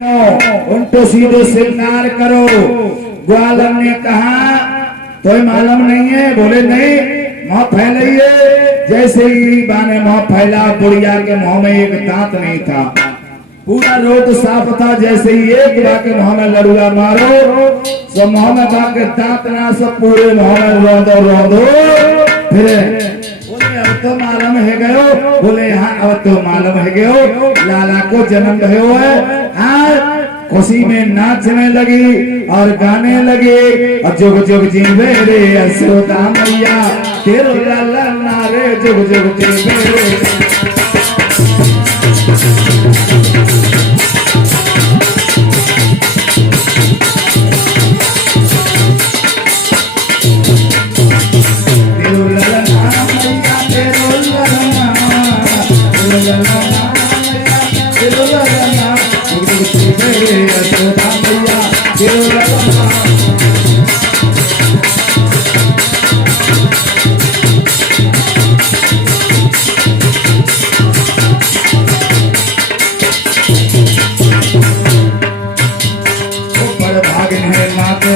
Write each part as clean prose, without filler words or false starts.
उनको सीधे स्वीकार करो। ग्वालम ने कहा तो मालूम नहीं है, बोले नहीं मुंह फैलाइए। जैसे ही बाने मुंह फैला, बुढ़िया के मुंह में एक दांत नहीं था, पूरा रोड साफ था। जैसे ही एक बाके मुंह में लड़ुआ मारो तो मुंह में बाके दांत ना, सब पूरे मुंह में रोदो। फिर अब तो मालूम है गयो, बोले हाँ अब तो मालूम है गयो, लाला को जन्म भयो है। हाँ खुशी में नाचने लगी और गाने लगे, और जुग जुग जीवे रे यशोदा मैया, तेरो लाला नारे जुग जुग जीवे रे।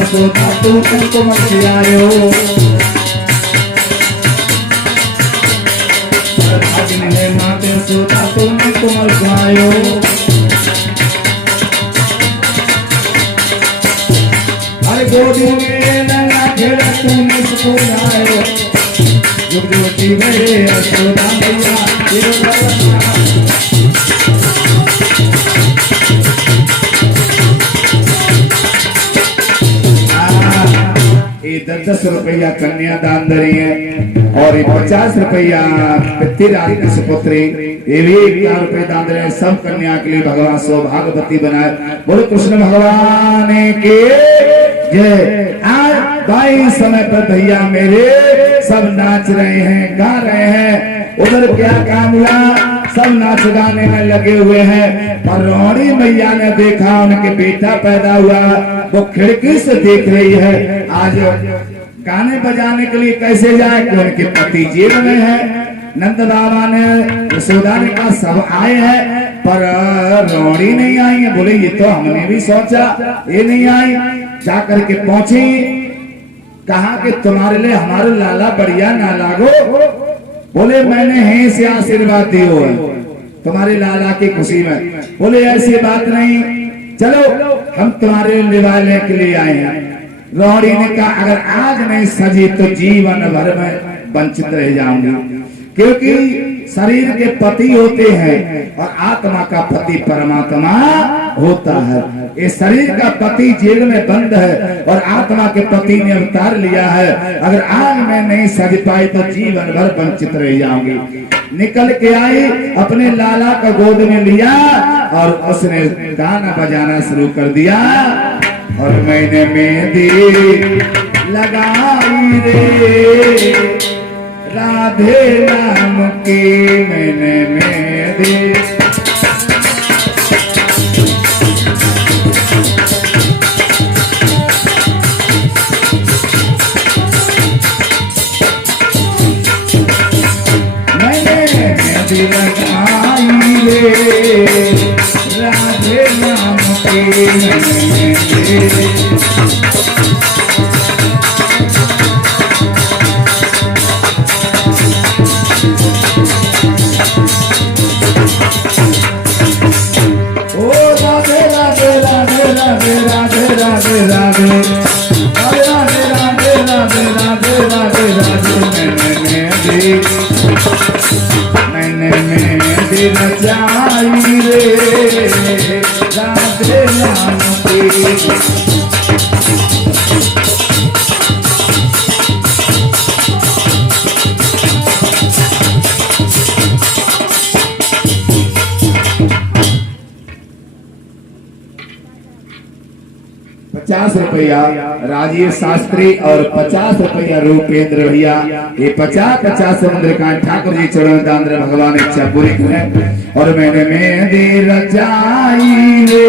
सोता तू तुमको मत आयो, भागने माते सोता तुमको मत आयो। अरे गोदी में नया खेला तूने सुकून आयो, जुग जुग जीवे यशोदा मैया, ये 10 रुपया कन्यादान दरी है और ये 50 रुपया पितृराज की सुपुत्री, ये भी 1 रुपये दान दे। सब कन्या के लिए भगवान सौभाग्यवती बनाए। बोलो कृष्ण भगवान के जय। आज भाई समय पर भैया मेरे सब नाच रहे हैं, गा रहे हैं। उधर क्या काम हुआ, सब नाच गाने में लगे हुए हैं। पर रोड़ी मैया ने देखा उनके बेटा पैदा हुआ, वो खिड़की से देख रही है। आज गाने बजाने के लिए कैसे जाए, उनके पति जेल में है। नंद बाबा ने यशोदा ने कहा सब आए हैं, पर रोड़ी नहीं आई है। बोले ये तो हमने भी सोचा, ये नहीं आई। जाकर के पहुंची, कहा कि तुम्हारे लिए हमारे लाला बढ़िया ना लागो। बोले मैंने यहीं से आशीर्वाद दियो है तुम्हारे लाला की खुशी में। बोले ऐसी बात नहीं, चलो हम तुम्हारे निभाने के लिए आए हैं। रोड़ी ने कहा अगर आज नहीं सजी तो जीवन भर में वंचित रह जाऊंगी, क्योंकि शरीर के पति होते हैं और आत्मा का पति परमात्मा होता है। ये शरीर का पति जेल में बंद है और आत्मा के पति ने अवतार लिया है। अगर आज मैं नहीं सज पाई तो जीवन भर वंचित रह जाऊंगी। निकल के आई, अपने लाला का गोद में लिया और उसने गाना बजाना शुरू कर दिया। और मैंने मेहंदी लगाई रे राधे नाम की, मैंने मेहंदी लगाई रे राधे नाम की, ओ राधे राधे राधे राधे राधे राधे राधे राधे राधे राधे राधे राधे राधे। मैंने मेहंदी रचाई रे राधे नाम की। ₹50 राजीव शास्त्री और 50 रुपया रूपेंद्र भैया। ये 50-50 चंद्रकांत ठाकुर जी चरण दांद्र भगवान इच्छा पूरी करें। और मैंने मेहंदी रचाई रे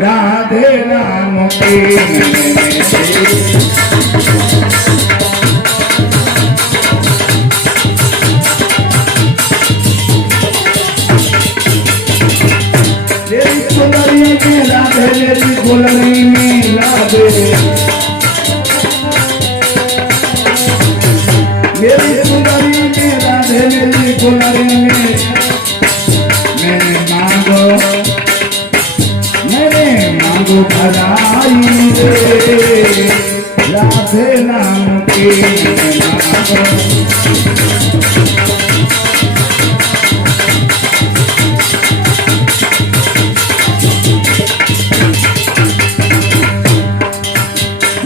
राधे नाम की, तेरी सुंदरी में राधे मेरी गुलरी में राधे, मेरी सुंदरी में राधे मेरी गुलरी में मैंने मांगो भलाई रे राधे नाम के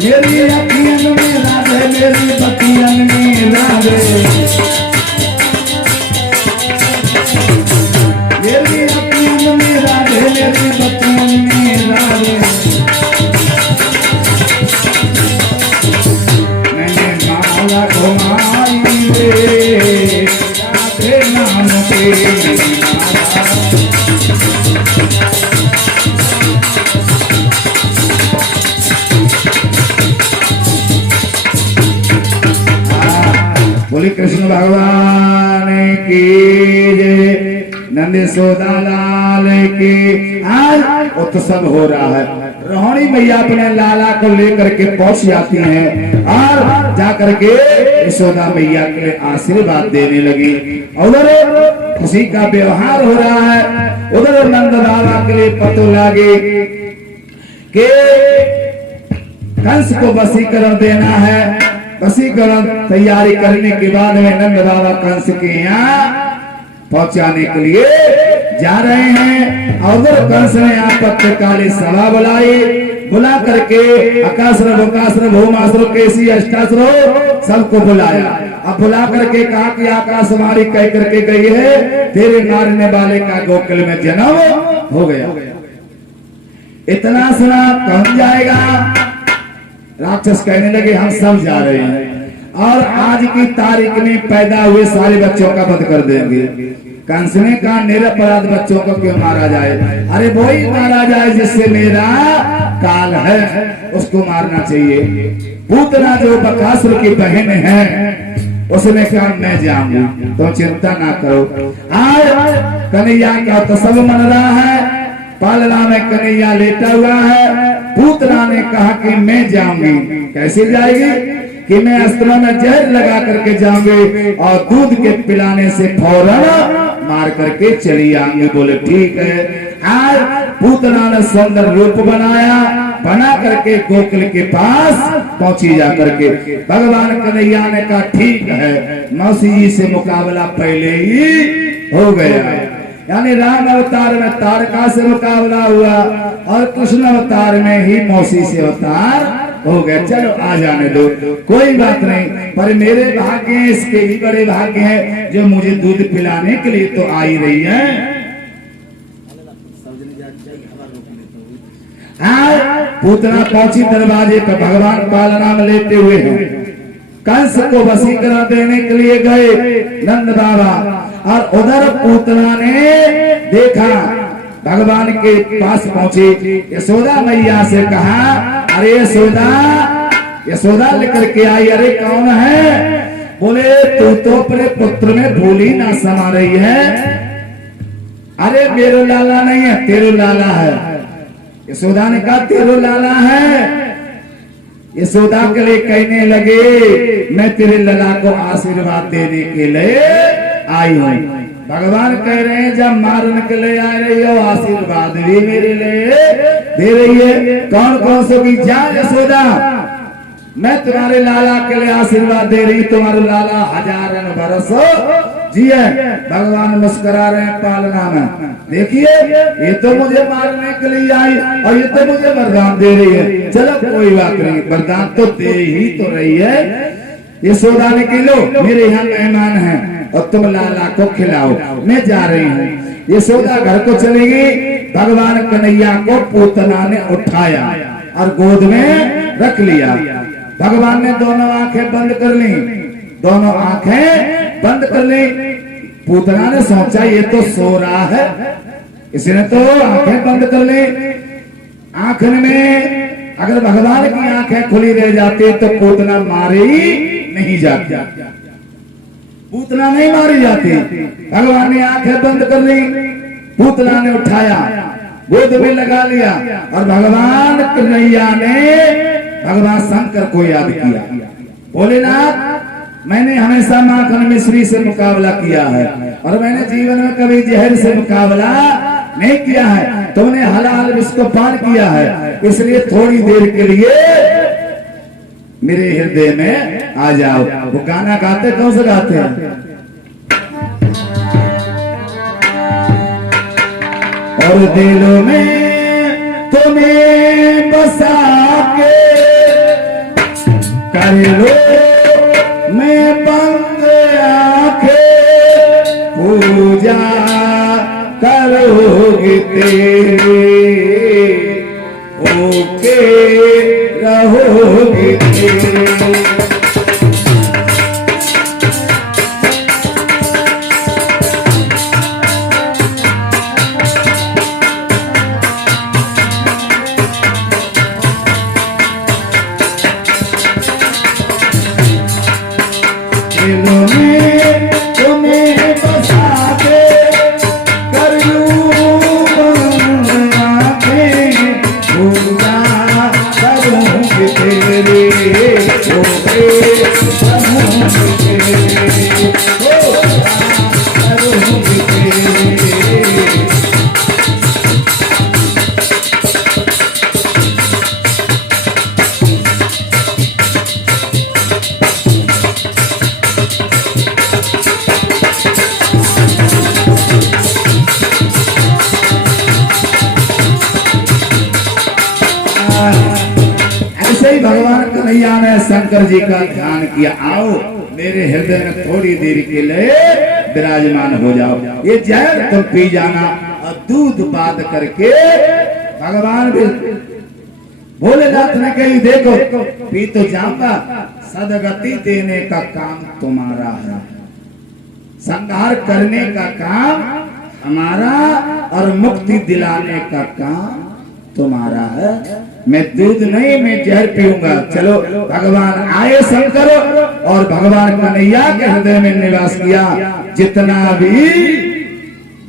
मेरी अखियन में राधे मेरी बतियन में राधे, मेरी अखियन में राधे मेरी बतियन में राधे, मैंने माला घुमाई रे राधे नाम के बोली कृष्ण भगवान की जय, नंद यशोदा लाल की। आज उत्सव हो रहा है, रोहिणी मैया अपने लाला को लेकर के पहुंच जाती हैं और जाकर के यशोदा मैया के आशीर्वाद देने लगी। उधर खुशी का व्यवहार हो रहा है, उधर नंद बाबा के लिए पता लगे कि कंस को वशीकरण देना है। वशीकरण तैयारी करने के बाद में नंद बाबा कंस के यहाँ पहुंचाने के लिए जा रहे हैं। और उधर कंस ने आपत्तिकाली सभा बुलाई, बुला करके अकासुर भूकासुर भौमासुर केसी अष्टासुर सबको बुलाया। अब बुला करके कहा कि आकाशवाणी कह करके गई है तेरे मारने वाले का गोकुल में जन्म हो गया। इतना सुना कौन जाएगा? राक्षस कहने लगे हम सब जा रहे हैं और आज की तारीख में पैदा हुए सारे बच्चों का वध कर देंगे। कंस ने कहा निरपराध बच्चों को क्यों मारा जाए? अरे वही मारा जाए जिससे मेरा काल है, उसको मारना चाहिए। पूतना जो बकासुर की बहन है उसने कहा मैं जाऊंगा, तो चिंता ना करो। आज कन्हैया का उत्सव मन रहा है, पालना में कन्हैया लेटा हुआ है। पूतना ने कहा कि मैं जाऊंगी। कैसे जाएगी? कि मैं अस्त्रों में जहर लगा करके जाऊंगी और दूध के पिलाने से फौरन मार करके चली आऊंगी। बोले ठीक है। आज पूतना ने सुंदर रूप बनाया, बना करके गोकुल के पास पहुंची जा करके भगवान कन्हैया ने कहा ठीक है, मौसी जी से मुकाबला पहले ही हो गया। यानी राम अवतार में तारका से मुकाबला हुआ और कृष्ण अवतार में ही मौसी से अवतार हो गया। चलो आ जाने दो, कोई बात नहीं, पर मेरे भाग्य हैं, इसके भी बड़े भाग्य हैं जो मुझे दूध पिलाने के लिए तो आ ही रही है। पूतना पहुंची दरवाजे पर, भगवान पालना में लेते हुए हैं। कंस को वशीकरण देने के लिए गए नंद बाबा, और उधर पूतना ने देखा भगवान के पास पहुंची। यशोदा मैया से कहा अरे यशोदा, यशोदा लेकर के आई। अरे कौन है? बोले तू तो अपने पुत्र में भूली ना समा रही है। अरे मेरे लाला नहीं है, तेरे लाला है। यशोदा ने कहा तेरे लाला है। यशोदा के लिए कहने लगे मैं तेरे लला को आशीर्वाद देने के लिए आई हूँ। भगवान कह रहे हैं जब मारने के लिए आ रही हो, आशीर्वाद भी मेरे लिए दे रही है। कौन कौन से की जा यशोदा, मैं तुम्हारे लाला के लिए आशीर्वाद दे रही। तुम्हारे लाला हजारन बरस जिए। भगवान मुस्कुरा रहे हैं पालना में। देखिए ये तो मुझे मारने के लिए आई और ये तो मुझे वरदान दे रही है। चलो कोई बात नहीं, वरदान तो दे ही तो रही है। यशोदा ने कह लो मेरे यहाँ मेहमान हैं और तुम लाला को खिलाओ, मैं जा रही हूँ। यशोदा घर को चलेगी। भगवान कन्हैया को पूतना ने उठाया और गोद में रख लिया। भगवान ने दोनों आंखें बंद कर ली, दोनों आंखें बंद कर ली। पूतना ने सोचा ये तो सो रहा है, इसने तो आंखें बंद कर ली। आंख में अगर भगवान की आंखें खुली रह जाती तो पूतना मारी नहीं जाती, पूतना नहीं मारी जाती। भगवान ने आंखें बंद कर ली, पूतना ने उठाया, गोद में लगा लिया और भगवान कन्हैया ने भगवान शंकर को याद किया। भोलेनाथ, मैंने हमेशा माखन मिश्री से मुकाबला किया है और मैंने जीवन में कभी जहर से मुकाबला नहीं किया है। तुमने हलाल विष को पार किया है, इसलिए थोड़ी देर के लिए मेरे हृदय में आ जाओ। वो गाना गाते, कौन सा गाते हैं? और दिलों में तुम्हें बसा के कर लो मैं बंद आंखें, पूजा करोगे तेरे होके रहोगे तेरे। तुम्हें बसा के कर लूं बंद आंखें, पूजा करूंगी तेरे होके रहोगे तेरे, करूंगी तेरे। ऐसे ही भगवान कन्हैया ने शंकर जी का ध्यान किया। आओ मेरे हृदय में थोड़ी देर के लिए विराजमान हो जाओ, ये जहर तुम पी जाना और दूध बात करके भगवान भी भोलेनाथ ने कही, देखो पी तो जाऊंगा, सदगति देने का काम तुम्हारा है, संहार करने का काम हमारा और मुक्ति दिलाने का काम तुम्हारा है। मैं दूध नहीं, मैं जहर पीऊंगा। चलो भगवान आए शंकर और भगवान कन्हैया के हृदय में निवास किया। जितना भी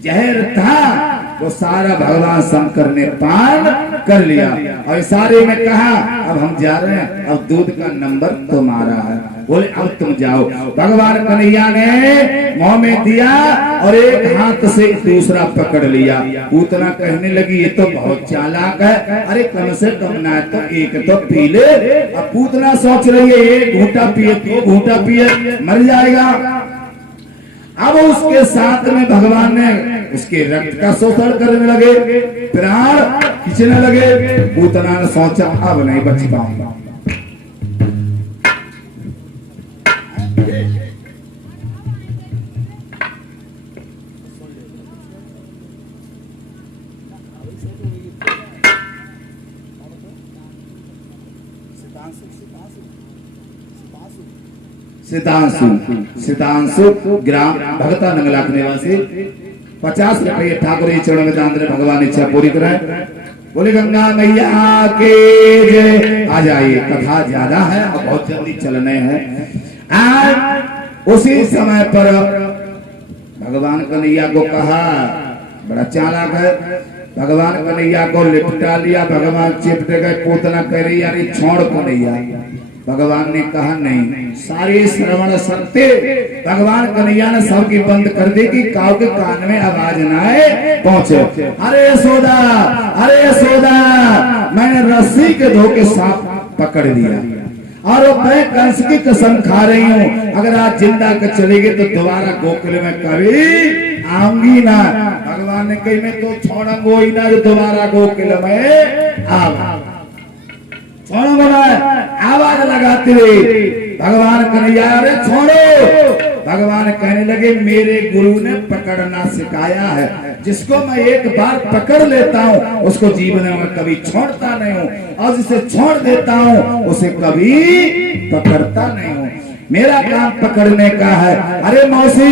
जहर था वो सारा भगवान शंकर ने पान कर लिया और इशारे में कहा, अब हम जा रहे हैं, अब दूध का नंबर तुम्हारा है। बोले अब तुम जाओ। भगवान कन्हैया ने मुंह में दिया और एक हाथ से दूसरा पकड़ लिया। पूतना कहने लगी, ये तो बहुत चालाक है, अरे कम से कम ना तो एक तो पी ले। अब पूतना सोच रही है, एक घूंटा पिए, दो घूंटा पिए, मर जाएगा। अब उसके साथ में भगवान ने उसके रक्त का शोषण करने लगे, प्राण खींचने लगे। पूतना ने सोचा, अब नहीं बच पाऊंगा। सितांशु ग्राम भगता नंगला के निवासी 50 रुपये ठाकुर चरण में दान दे, भगवान इच्छा पूरी कराए। बोले गंगा मैया के जय। आ जाइए, कथा ज्यादा है और बहुत जल्दी चलने हैं। आज उसी समय पर भगवान कन्हैया को कहा, बड़ा चालाक है, भगवान कन्हैया को लिपटा लिया। भगवान चिपटे गए। पूतना कह रही, अरे छोड़ कन्हैया। भगवान ने कहा नहीं, सारी श्रवण शक्ति भगवान कन्हैया ने सबकी बंद कर दी कि काऊ के कान में आवाज ना पहुंचे। अरे यशोदा, अरे यशोदा, मैंने रस्सी के धोखे सांप पकड़ दिया और मैं कंस की कसम खा रही हूँ, अगर आज जिंदा कर चलेगी तो दोबारा गोकुल में कभी आऊंगी ना। भगवान ने कही, मैं तो छोड़ूंगा ही ना, जो दोबारा गोकुल में आऊंगा। आवाज लगाते हुए भगवान कन्हैया, अरे छोड़ो। भगवान कहने लगे, मेरे गुरु ने पकड़ना सिखाया है, जिसको मैं एक बार पकड़ लेता हूँ उसको जीवन में कभी छोड़ता नहीं हूँ, और जिसे छोड़ देता हूँ उसे कभी पकड़ता नहीं हूँ। मेरा काम पकड़ने का है। अरे मौसी,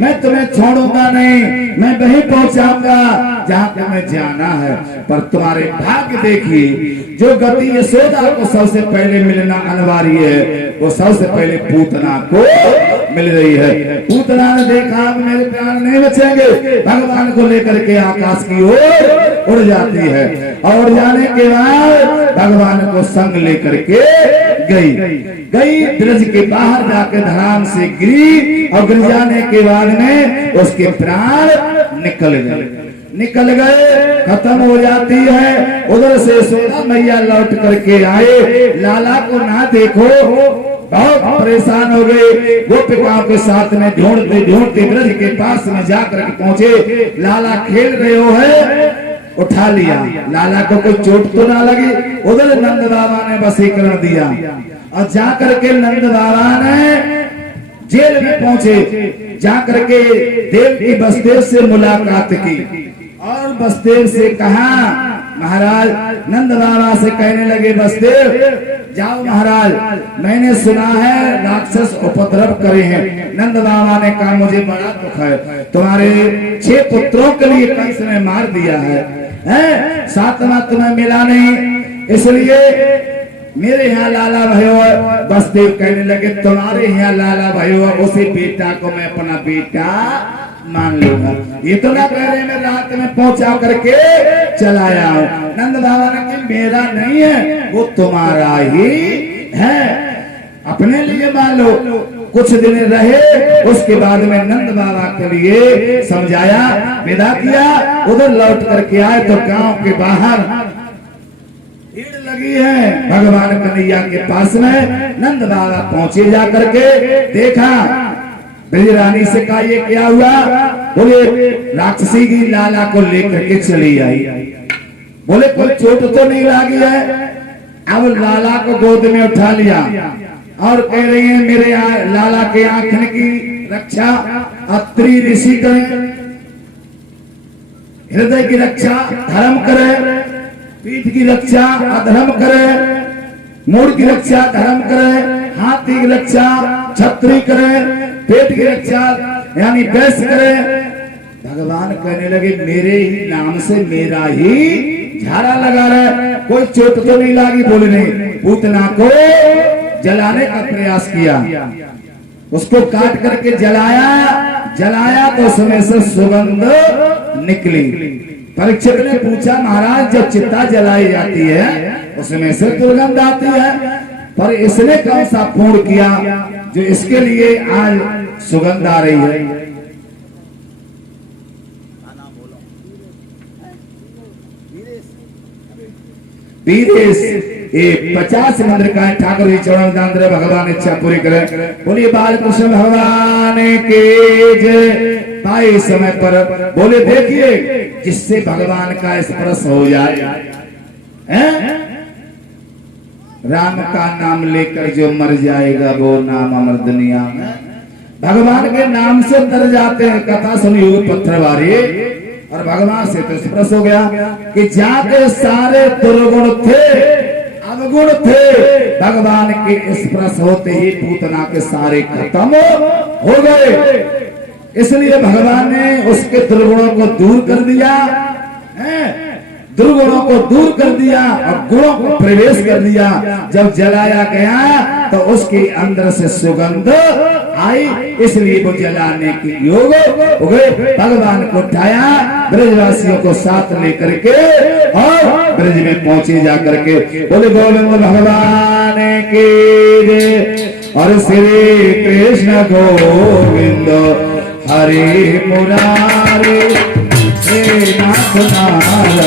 मैं तुम्हें छोड़ूंगा नहीं, मैं वहीं पहुंचाऊंगा जहां तुम्हें जाना है। पर तुम्हारे भाग्य देखिए, जो गति यशोदा को सबसे पहले मिलना अनिवार्य है, वो सबसे पहले पूतना को मिल रही है। पूतना ने देखा, मेरे प्राण नहीं बचेंगे, भगवान को लेकर के आकाश की ओर उड़ जाती है। और जाने के बाद भगवान को संग लेकर के गई ब्रज के बाहर जाकर धराम से गिरी और गिर जाने के बाद में उसके प्राण निकल गए, खत्म हो जाती है। उधर से यशोदा मैया लौट करके आए, लाला को ना देखो, बहुत परेशान हो गए। गोपिकाओं के साथ में ढूंढते ब्रज के पास में जाकर के पहुंचे। लाला खेल रहे हो है, उठा लिया। लाला को कोई चोट तो ना लगी। उधर नंद बाबा ने वशीकरण दिया और जाकर के नंद बाबा ने जेल में पहुंचे। जाकर के देव की बसदेव से मुलाकात की और बसदेव से कहा, महाराज नंद बाबा से कहने लगे, बसदेव जाओ महाराज, मैंने सुना है राक्षस उपद्रव करे हैं। नंद बाबा ने कहा, मुझे बड़ा दुख है, तुम्हारे 6 पुत्रों के लिए कंस ने मार दिया है, 7वां तुम्हें मिला नहीं, इसलिए मेरे यहाँ लाला भयो। बसदेव कहने लगे, तुम्हारे यहाँ लाला भयो, उसी बेटा को मैं अपना बेटा मान लूंगा। ये तो ना कह रहे मैं रात में पहुंचा करके चलाया हूँ। नंद बाबा ने कहा, मेरा नहीं है, वो तुम्हारा ही है, अपने लिए मान लो। कुछ दिन रहे, उसके बाद में नंद बाबा के लिए समझाया, विदा किया। उधर लौट करके आए तो गांव के बाहर भीड़ लगी है भगवान कन्हैया के पास में। नंद बाबा पहुंचे, जा करके देखा, ब्रज रानी से कहा, ये क्या हुआ? बोले राक्षसी की लाला को लेकर के चली आई। बोले कोई चोट तो नहीं लगी है? अब लाला को गोद में उठा लिया और कह रही है, मेरे लाला के आंखन की रक्षा अत्रि ऋषि करें, हृदय की रक्षा धर्म करे, पीठ की रक्षा अधर्म करे, मूड़ की रक्षा धर्म करे, हाथी की रक्षा छत्री करे, पेट की रक्षा यानी बैस करे। भगवान कहने लगे, मेरे ही नाम से मेरा ही झाड़ा लगा रहे, कोई चोट तो नहीं लगी? बोले नहीं। पूतना को जलाने का प्रयास किया, उसको काट करके जलाया तो उसमें से सुगंध निकली। परीक्षित ने पूछा, महाराज जब चिता जलाई जाती है उसमें से दुर्गंध आती है, पर इसने कौन सा पूर्ण किया जो इसके लिए आज सुगंध आ रही है? वीरेश, ये 50 मंदिर का है। ठाकुर जी चरण दान भगवान इच्छा पूरी करे। बोलिए बाल कृष्ण भगवान के जय। भाई समय पर बोले, देखिए जिससे भगवान का स्पर्श हो जाए, राम का नाम लेकर जो मर जाएगा वो नाम अमर दुनिया में। भगवान के नाम से तर जाते हैं। कथा सुनी हुई पत्थर वारी, और भगवान से तो स्पर्श हो गया कि जाके सारे दुर्गुण थे, अवगुण थे, भगवान के स्पर्श होते ही पूतना के सारे खत्म हो गए। इसलिए भगवान ने उसके दुर्गुणों को दूर कर दिया, दुर्गुणों को दूर कर दिया और गुणों को प्रवेश कर दिया। जब जलाया गया तो उसके अंदर से सुगंध आई, इसलिए वो जलाने की योग हो गए। भगवान को उठाया, ब्रजवासियों को साथ लेकर के और ब्रज में पहुंचे जाकर के। बोले गोविंद भगवान की जय। और श्री कृष्ण गोविंद हरे मुरारे, हे नाथ नारायण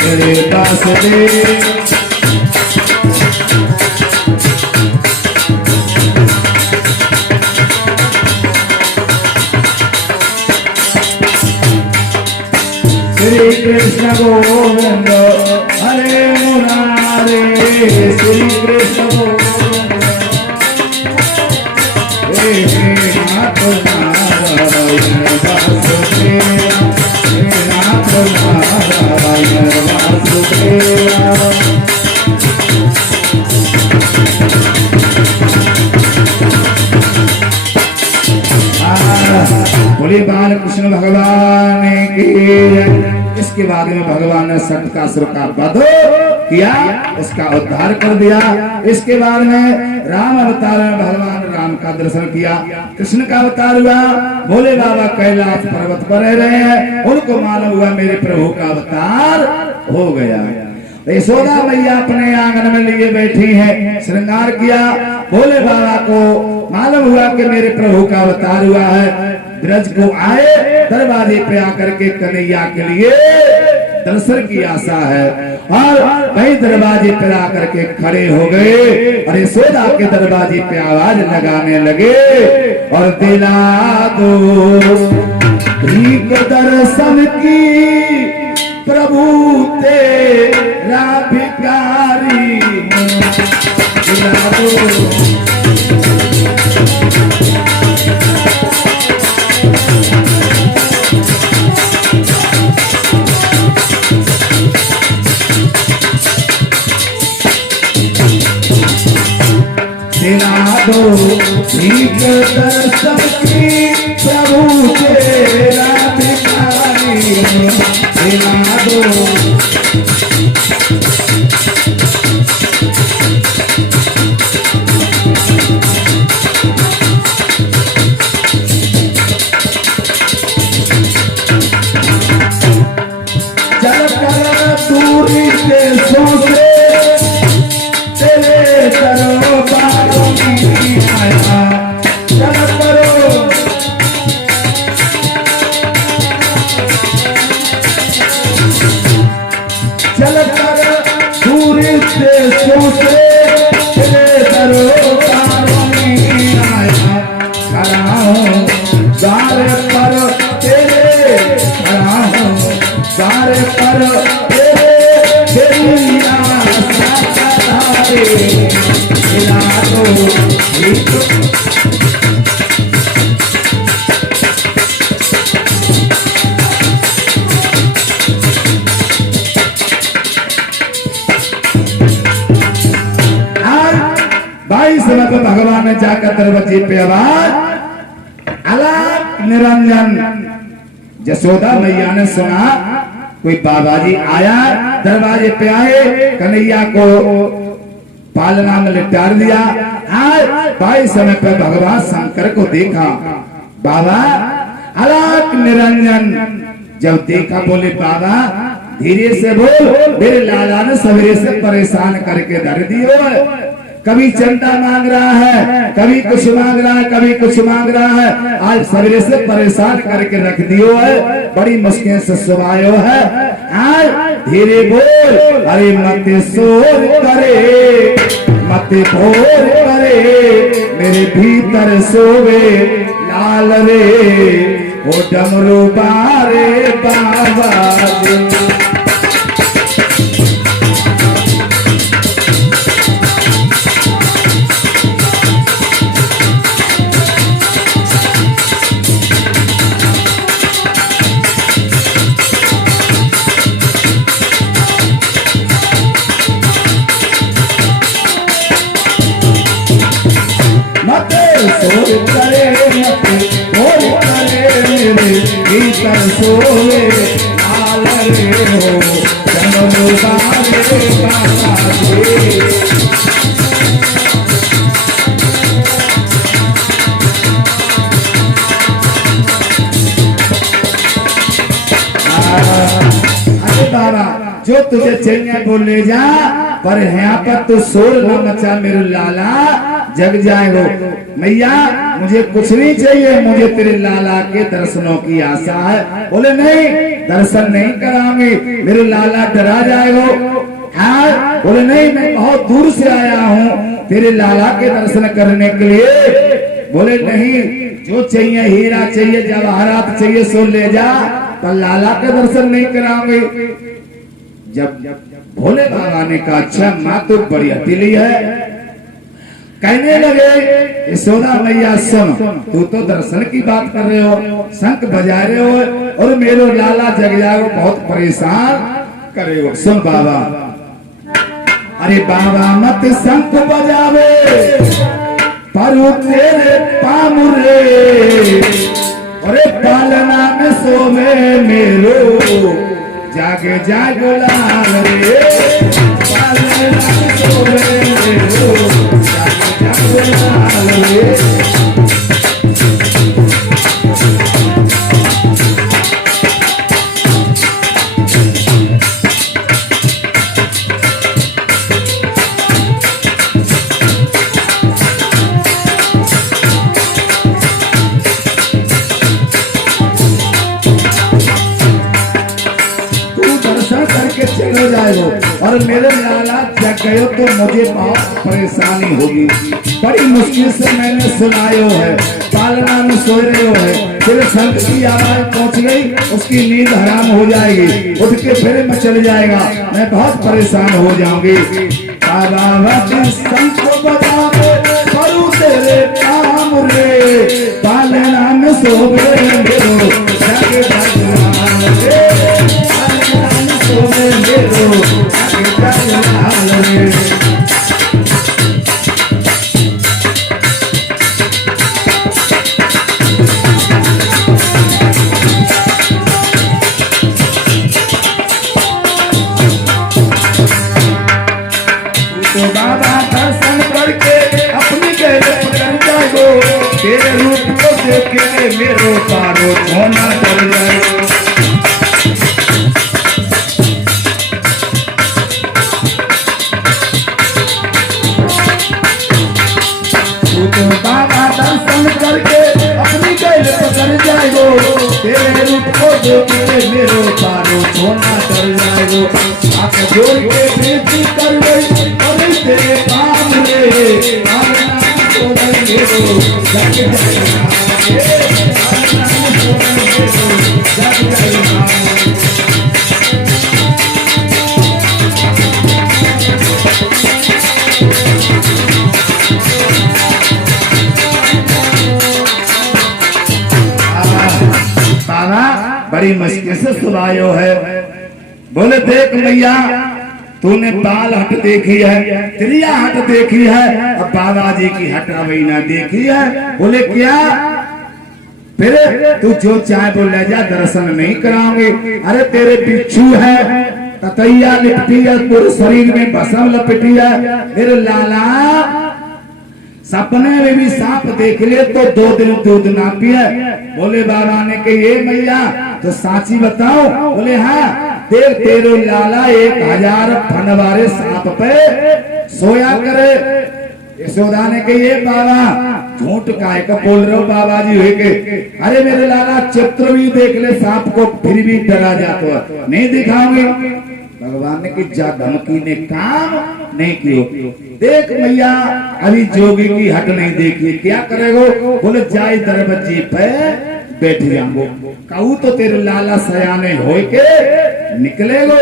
हरे वासुदेव। श्री कृष्ण गोविंद हरे मुरारे, श्री कृष्ण गोविंद हे नाथ नारायण वासुदेव, हे नाथ नारायण वासुदेव। बोले बाल कृष्ण भगवान की। इसके बाद में भगवान ने सटकासुर का वध किया, उसका उद्धार कर दिया। इसके बाद में राम अवतार में भगवान राम का दर्शन किया, कृष्ण का अवतार हुआ, भोले बाबा कैलाश पर्वत पर रह रहे हैं, उनको मालूम हुआ मेरे प्रभु का अवतार हो गया। यशोदा मैया अपने आंगन में लिए बैठी है, श्रृंगार किया, भोले बाबा को मालूम हुआ कि मेरे प्रभु का अवतार हुआ है। ब्रज को आए, दरवाजे पे आकर के कन्हैया के लिए दर्शन की आशा है, और वही दरवाजे पर आकर के खड़े हो गए और यशोदा के दरवाजे पे आवाज लगाने लगे और दिला दो भीख दर्शन की प्रभु तेरा भिखारी, दिला दो भीख दर्शन की प्रभु तेरा भिखारी, दिला दो चल कर दूरी देशों से तेरे दरबारों में आया, चल करो चल कर दूरी देशों से तेरे दरबारों में आया, खड़ा हूँ द्वार पर तेरे, खड़ा हूँ द्वार पर तेरे, तेरी आशा दिला दो भाई समय पर भगवान ने जाकर दरवाजे पे आवाज, अलग निरंजन। यशोदा मैया ने सुना कोई बाबा जी आया, दरवाजे पे आए, कन्हैया को पालना में लिटार दिया। आज भाई समय पर भगवान शंकर को देखा, बाबा अलग निरंजन। जब देखा बोले बाबा धीरे से बोल, मेरे लाला ने सवेरे से परेशान करके धर दियो, कभी चंदा मांग रहा है, कभी कुछ मांग रहा है, कभी कुछ मांग रहा है, आज सवेरे से परेशान करके रख दियो है, बड़ी मुश्किल से सुबायो है। आज धीरे बोल, अरे मत शोर करे, मत भोर करे, मेरे भीतर सोवे लाल रे, ओ डमरू बारे बाबा दे। शोर करे शोर करे मेरे भीतर सोए लाल रे, हो डमरू बारे बाबा दे। अरे बाबा जो तुझे चाहिए बोल ले जा, पर यहाँ पर तो शोर न मचा मेरे लाला, जग जाएगो। मैया मुझे कुछ नहीं चाहिए, मुझे तेरे लाला के दर्शनों की आशा है। बोले नहीं, दर्शन नहीं कराऊंगी, मेरे लाला डरा जाएगो। हाँ बोले नहीं, मैं बहुत दूर से आया हूँ तेरे लाला के दर्शन करने के लिए। बोले नहीं, जो चाहिए हीरा चाहिए, जवाहरात चाहिए, सो ले जा, पर लाला के दर्शन नहीं कराऊंगी। जब भोले बाबा ने कहा अच्छा माँ तो बड़ी हतीली है, कहने लगे यशोदा मैया सुन, तू तो दर्शन की बात कर रहे हो, शंख बजा रहे हो और मेरे लाला जग जाओ बहुत परेशान करे हो। सुन बाबा, अरे बाबा मत शंख बजावे पर तेरे पामुरे, अरे पालना में सोवे मेरो जागे जागो लाल रे। सो जाएगा और मेरे लाला जग गए तो मुझे बहुत परेशानी होगी। बड़ी मुश्किल से मैंने सुनायो है, पालना में सो रहे हो है, फिर संत की आवाज पहुंच गई, उसकी नींद हराम हो जाएगी, उठ के फिर मैं चल जाएगा, मैं बहुत परेशान हो जाऊंगी। संत को बता दे करूं तेरे काम रे, पालना में सो गए मेरो जग भगवान रे, पालना में सो गए मेरो जग भगवान रे। तो बाबा दर्शन करके अपनी गैल पकड़ जाएगो, तेरे रूप को देख के मेरो पारो होना डर जाएगो। तो बाबा दर्शन करके अपनी गैल पकड़ जाएगो, तेरे रूप को देख के मेरो पारो होना डर जाएगो। आप जोड़ के बेटी कर गई तेरे काम रे, पालना में सो गए मेरो जग भगवान रे, पालना में सो गए मेरो जग भगवान रे। बाबा बड़ी मुश्किल से सुनायो है। बोले देख मैया तूने बाल हट देखी है, त्रिया हट देखी है, अब बाबा जी की हट अभी ना देखी है। बोले क्या? फिर तू जो चाहे वो ले जा, दर्शन नहीं कराओगे। अरे तेरे बिच्छू है, ततैया लिपटी है, पूरे शरीर में भस्म लपेटी है। मेरे लाला सपने में भी सांप देख ले तो 2 दिन दूध ना पिए। बोले बाबा ने कि ये मैया तो साची बताओ। बोले हाँ, देख तेरे लाला 1000 फन वाले सांप पे सोया करे। यशोदा ने कही ये बाबा झूठ काहे का बोल रहे हो बाबा जी हुए के? अरे मेरे लाला चित्र भी देख ले सांप को फिर भी डरा जाता है, नहीं दिखाओगे। भगवान ने कि जा धमकी ने काम नहीं कियो। देख मैया अभी जोगी की हट नहीं देखी, क्या करेगो? बोले जाई दरबज्जी पे बैठ जाऊंगो। कहू तो तेरे लाला सयाने हो के निकलेगो।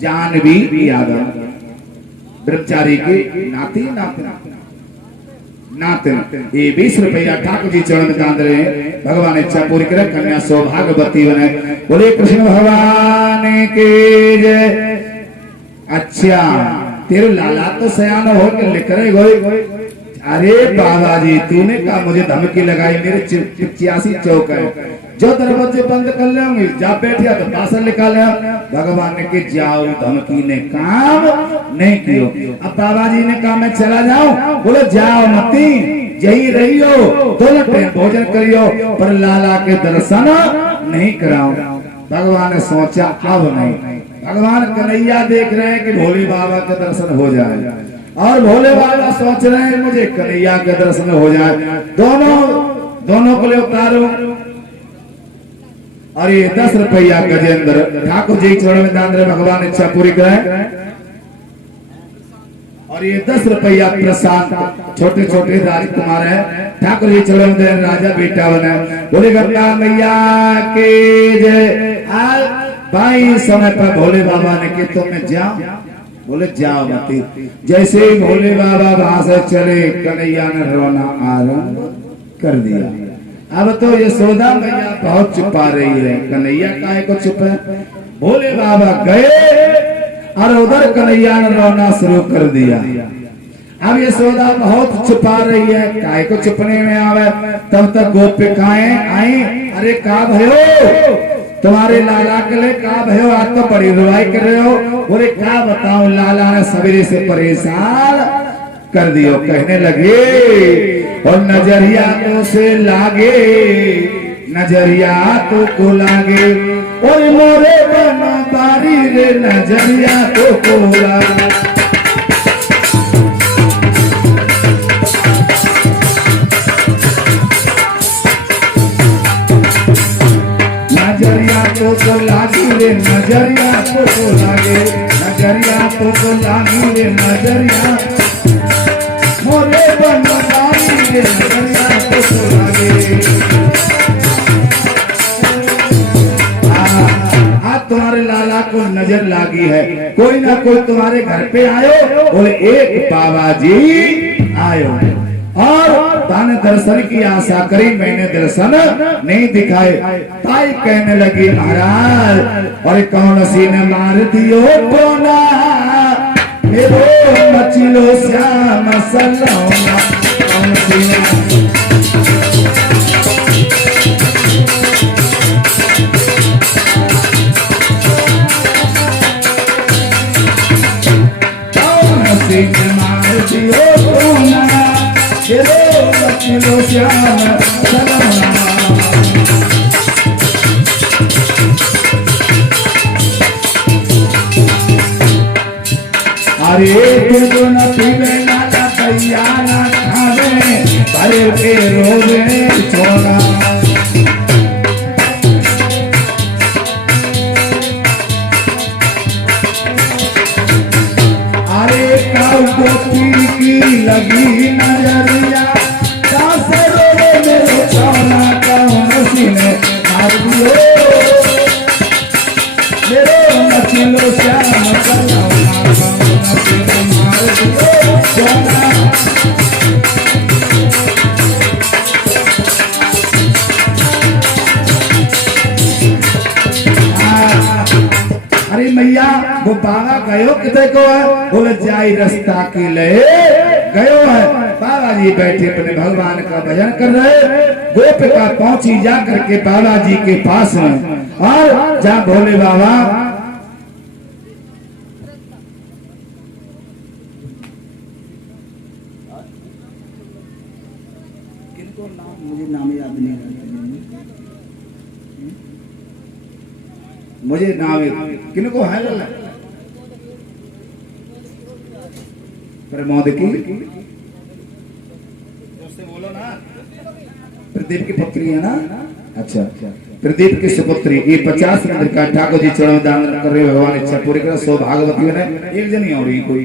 जानवी यादव ब्रह्मचारी की नाती नातिन ये 20 रुपया ठाकुर जी चरण में दान रहे हैं। भगवान इच्छा पूरी करे, कन्या सौभाग्यवती बने। बोले कृष्ण भगवान के जय। अच्छा तेरे लाला तो सयान हो के लिख रहे गए। अरे बाबा जी तूने कहा मुझे धमकी लगाई, मेरे 85 चौक है, जो दरवाजे बंद कर लेंगे जा बैठिया तो पासल निकाल। भगवान ने कि जाओ, धमकी ने काम नहीं कियो। अब बाबा जी ने कहा मैं चला जाऊं। बोले जाओ मती, यही रहियो, 2 टाइम भोजन करियो, पर लाला के दर्शन नहीं कराओ। भगवान ने सोचा अब नहीं। भगवान कन्हैया देख रहे हैं कि भोले बाबा के दर्शन हो जाए, और भोले बाबा सोच रहे हैं मुझे कन्हैया के दर्शन हो जाए। दोनों को ले उतारो। और ये 10 रुपया गजेंद्र ठाकुर जी चरण में दान रहे, भगवान इच्छा पूरी करें। और ये 10 रुपया प्रसाद छोटे छोटे राजकुमार है, ठाकुर जी चरण में राजा बेटा बने। बोले गंगा मैया के जय। भाई समय पर भोले बाबा ने कि तुम्हें जाओ। बोले जाओ मती। जैसे ही भोले बाबा वहां से चले, कन्हैया ने रोना आरंभ कर दिया। अब तो यशोदा मैया बहुत छुपा रही है, कन्हैया काहे को छुपे? भोले बाबा गए और उधर कन्हैया ने रोना शुरू कर दिया। अब यशोदा बहुत छुपा रही है, काहे को छुपने में आवे। तब तक गोपिकाएं आई। अरे का भयो तुम्हारे लाला के लिए का भयो, आज तो बड़ी रुआई कर रहे हो। बोले क्या बताऊं, लाला ने सवेरे से परेशान कर दियो। कहने लगे और नजरिया तो से लागे, नजरिया तो को लागे, और मोरे बना बारी रे नजरिया तो को लागे। तो लागे नजरिया तो लागी रे नजरिया मोरे बनवारी रे नजरिया तो लागे। तुम्हारे लाला को नजर लागी है, कोई ना कोई तुम्हारे घर पे आयो और एक बाबा जी आयो और ताने दर्शन की आशा करी, मैंने दर्शन नहीं दिखाए। ताई कहने लगी महाराज और कौन सी ने मार दियो बोला मेरो मचिलो श्याम सलोना कौन सी ने मार दियो सोना मेरो मचिलो श्याम सलोना। अरे तुझको न पीवे ना दैया ना खावे भरे के रोवे छोड़ा। गोपी की लगी नजरिया दासरो मेरो सोना कौन सी ने मार दियो मेरो मचिलो श्याम सलोना कौन सी ने मार दियो सोना। अरे मैया वो बाबा गयो कितने को है, बोले जाई रास्ता के लिए गयो है। बाबा जी बैठे अपने भगवान का भजन कर रहे, गोपिका पहुंची जा करके बाबा जी के पास में और जा बोले बाबा किनको नाम मुझे नाम याद नहीं है, मुझे नाम किनको है लल्ला प्रमोद की दोस्त बोलो ना, प्रदीप की पुत्री है ना। अच्छा प्रदीप की सुपुत्री ये 50 नंबर का ठाकुर जी चरण दान कर रहे भगवान इच्छा पूरी कर। सौभाग्यवती बने एक जन ही हो रही कोई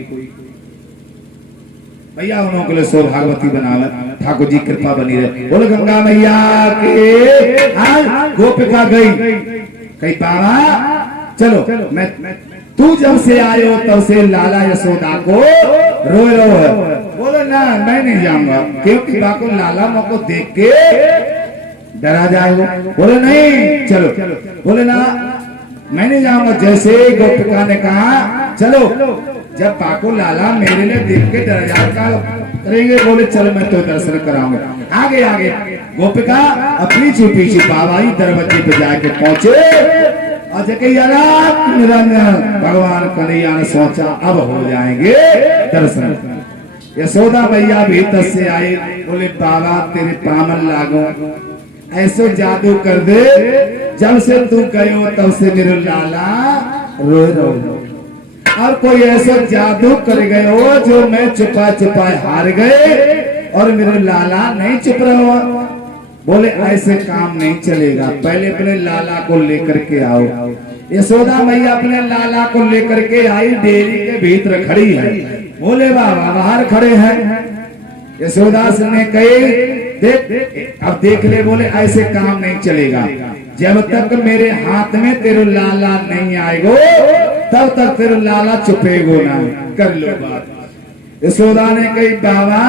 भैया उन्हों के लिए सौभाग्यवती बनावे ठाकुर जी कृपा बनी रहे। बोलो गंगा मैया के। आज गोपिका गई कई बाबा चलो मैं तू जब से आयो तब से लाला यशोदा को रोए रो है। बोलो ना मैं नहीं जाऊंगा क्योंकि बाको लाला मको देख के डरा जाएगा। बोले नहीं चलो, बोले ना मैं नहीं जाऊंगा। जैसे गोपिका ने कहा चलो, जब बाको लाला मेरे लिए देख के डर जाएगा करेंगे, बोले चल मैं तो दर्शन कराऊंगा। आगे आगे गोपिका अपनी छुपी छुपावाई दरवाजे पे जाके पहुंचे और निरंजन भगवान कन्हैया ने सोचा अब हो जाएंगे दर्शन। यशोदा मैया भीतर से आई, बोले बाबा तेरे पामन लागो ऐसो जादू कर दे, जब से तू गयो तब से मेरे लाला रोए रो। और कोई ऐसा जादू कर गयो जो मैं छुपा छुपा हार गए और मेरे लाला नहीं छुप रहा। बोले ऐसे काम नहीं चलेगा, पहले अपने लाला को लेकर के आओ। यशोदा मैया अपने लाला को लेकर के आई, डेरी के भीतर खड़ी है। बोले बाबा बाहर खड़े हैं। यशोदा ने कही देख अब देख ले। बोले ऐसे काम नहीं चलेगा, जब तक मेरे हाथ में तेरे लाला नहीं आएगो तब तक तेरे लाला छुपेगो ना। कर लो बात। यशोदा ने कही बाबा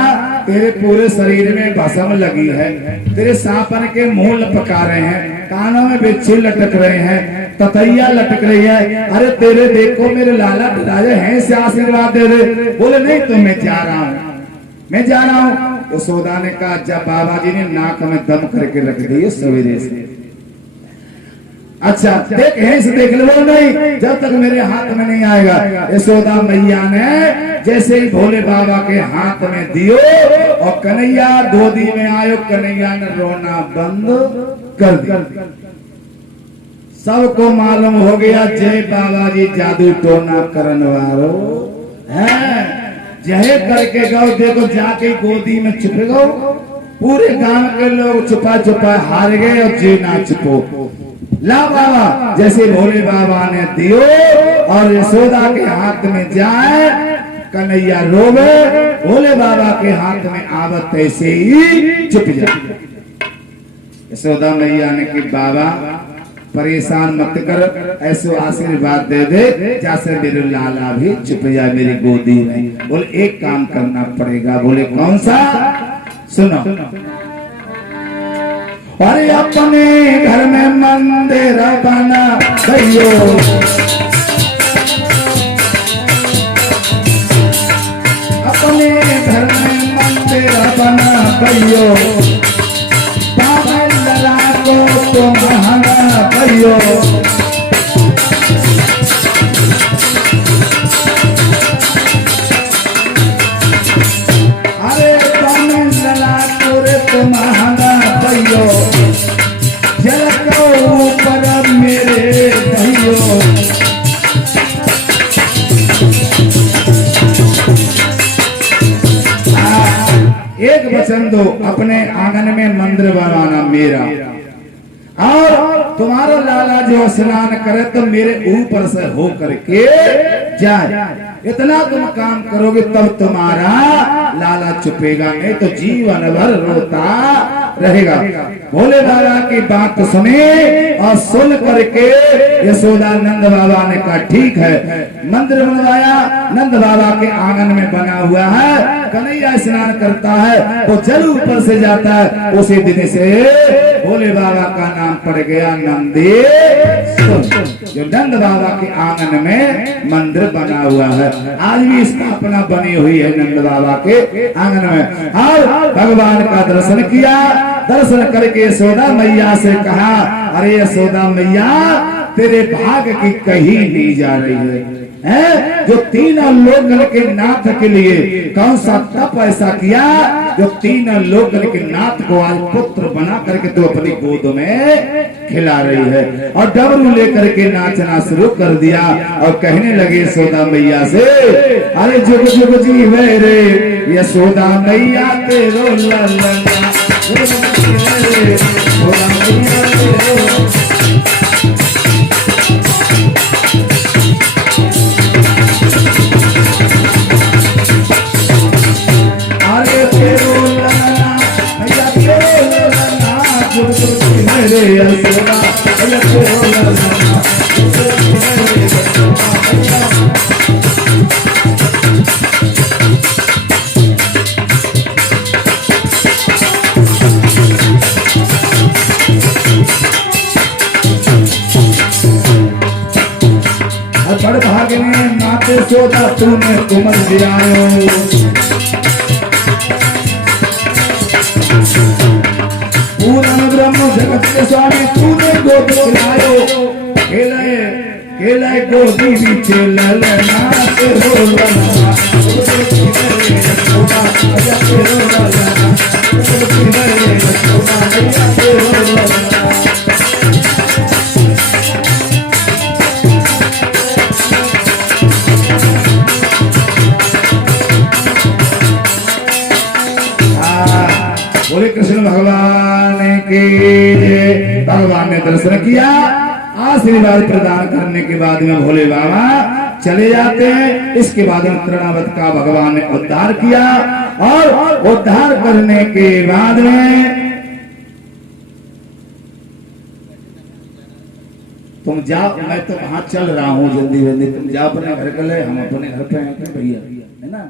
तेरे पूरे शरीर में भस्म लगी है, तेरे सांपन के मुंह लपका रहे हैं, कानों में बिच्छू लटक रहे हैं, ततैया लटक रही है। अरे तेरे देखो मेरे लाला राजा हैं से आशीर्वाद दे दे। बोले नहीं तो मैं जा रहा हूँ, मैं जा रहा हूँ। यशोदा ने कहा जब बाबा जी ने नाक में दम करके रख दिए सवेरे से। अच्छा देख है से देख लो, नहीं जब तक मेरे हाथ में नहीं आएगा। यशोदा मैया ने जैसे ही भोले बाबा के हाथ में दियो और कन्हैया गोदी में आयो, कन्हैया ने रोना बंद कर दिया। सबको मालूम हो गया जय बाबा जी जादू टोना करन वालो है। जय करके गो देखो जाके गोदी में छुप गो पूरे गांव के लोग छुपा छुपा हार गए और जी ना छुपो। ला बाबा, जैसे भोले बाबा ने दियो और यशोदा के हाथ में जाए, कन्हैया रोवे, भोले बाबा के हाथ में आवत ऐसे ही चुप जाए। यशोदा मैया ने कि बाबा परेशान मत कर, ऐसो आशीर्वाद दे दे जैसे मेरे लाला भी चुप जाए मेरी गोदी में। बोले एक काम करना पड़ेगा। बोले कौन सा? सुनो। अरे अपने घर में मंदिर बना भैयो, अपने घर में मंदिर बना भैयो, को तुम बहाना भैयो। अरे लला तोरे तुम बहाना भैयो, जल को ऊपर मेरे भैयो। एक वचन दो, अपने आंगन में मंदिर बनाना मेरा, और तुम्हारा लाला जो स्नान करे तो मेरे ऊपर से हो करके जाए। इतना तुम काम करोगे तब तुम्हारा लाला चुपेगा, नहीं तो जीवन भर रोता रहेगा। भोले बाबा की बात सुने और सुन करके यशोदा नंद बाबा ने कहा ठीक है। मंदिर बनवाया, नंद बाबा के आंगन में बना हुआ है। कन्हैया स्नान करता है तो जल ऊपर से जाता है। उसी दिन से भोले बाबा का नाम पड़ गया नंदेश्वर, जो नंद बाबा के आंगन में मंदिर बना हुआ है। आज भी स्थापना बनी हुई है नंद बाबा के आंगन में। और भगवान का दर्शन किया, दर्शन करके यशोदा मैया से कहा, अरे यशोदा मैया तेरे भाग की कहीं नहीं जा रही है, जो तीनों लोकल के नाथ के लिए कौन सा तप ऐसा किया जो तीनों लोकल के नाथ को आज पुत्र बना करके तो अपनी गोद में खिला रही है। और डमरू लेकर के नाचना शुरू कर दिया और कहने लगे यशोदा मैया से, अरे जुग जुग जी मेरे यशोदा मैया तेरो ललना, बड़ भाग में नाते सोदा तूने कुमर दियायो, पूर्ण ब्रह्म जगत के स्वामी तूने गोद खिलायो। खेले खेले गोदी बीचे ललना से हो ललना, बोले कृष्ण भगवान के। भगवान ने दर्शन किया, आशीर्वाद प्रदान करने के बाद में भोले बाबा चले जाते हैं। इसके बाद में तृणावत का भगवान ने उद्धार किया और उद्धार करने के बाद में तुम जाओ, मैं तो वहां चल रहा हूँ जल्दी जल्दी, तुम जाओ अपने घर के लिए, हम अपने घर पे हैं भैया, है ना।